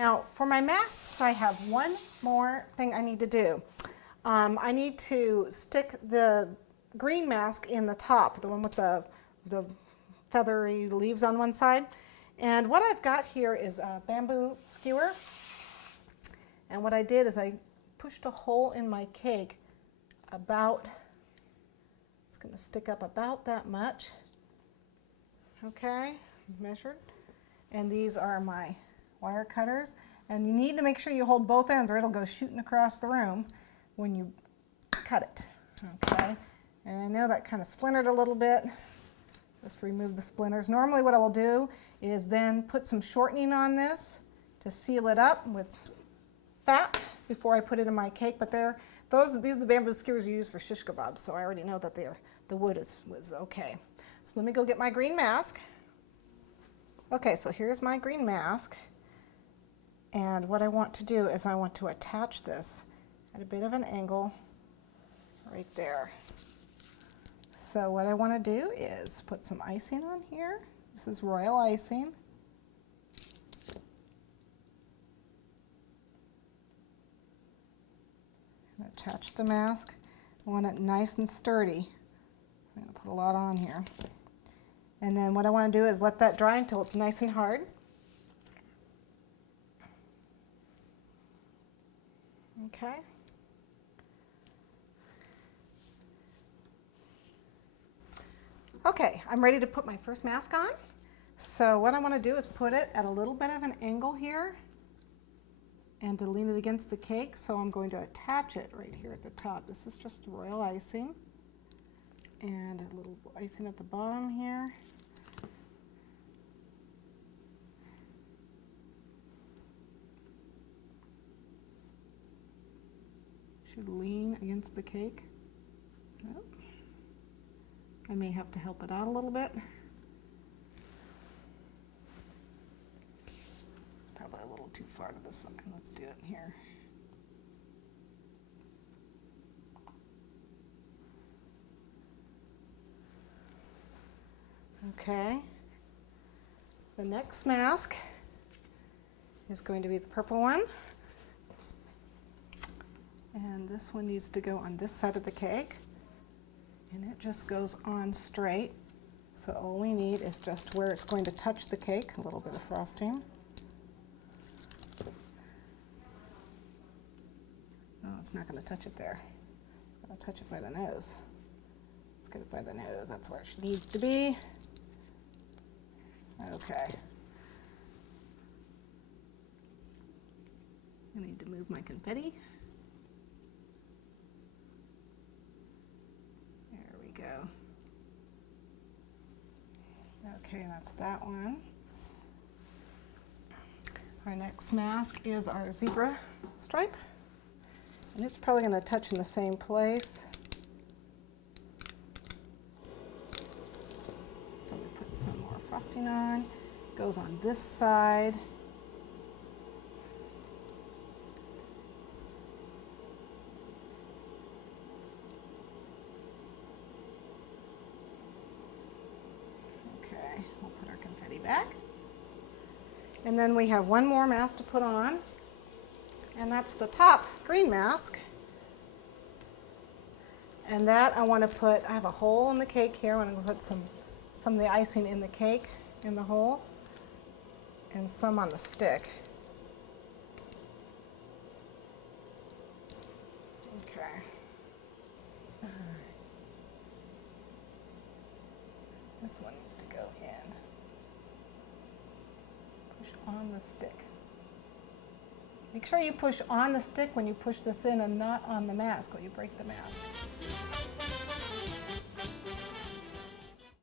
Now for my masks, I have one more thing I need to do. I need to stick the green mask in the top, the one with the feathery leaves on one side. And what I've got here is a bamboo skewer. And what I did is I pushed a hole in my cake about, it's going to stick up about that much. Okay, measured. And these are my wire cutters. And you need to make sure you hold both ends or it'll go shooting across the room when you cut it. Okay, and I know that kind of splintered a little bit. Just remove the splinters. Normally what I will do is then put some shortening on this to seal it up with fat before I put it in my cake. But these are the bamboo skewers you use for shish kebabs, so I already know that the wood was okay. So let me go get my green mask. Okay, so here's my green mask. And what I want to do is I want to attach this at a bit of an angle right there. So what I want to do is put some icing on here. This is royal icing. And attach the mask. I want it nice and sturdy. I'm going to put a lot on here. And then what I want to do is let that dry until it's nice and hard. Okay. Okay, I'm ready to put my first mask on. So what I want to do is put it at a little bit of an angle here and to lean it against the cake. So I'm going to attach it right here at the top. This is just royal icing and a little icing at the bottom here. Should lean against the cake. Nope. I may have to help it out a little bit. It's probably a little too far to the side. Let's do it here. Okay. The next mask is going to be the purple one. And this one needs to go on this side of the cake. And it just goes on straight. So all we need is just where it's going to touch the cake, a little bit of frosting. No, it's not going to touch it there. I'll touch it by the nose. Let's get it by the nose. That's where it needs to be. Okay. I need to move my confetti. Go. Okay, that's that one. Our next mask is our zebra stripe, and it's probably going to touch in the same place. So we put some more frosting on. Goes on this side. Back. And then we have one more mask to put on, and that's the top green mask. And that I want to put, I have a hole in the cake here. I'm going to put some of the icing in the cake, in the hole, and some on the stick. Okay. This one needs to go in. On the stick. Make sure you push on the stick when you push this in and not on the mask or you break the mask.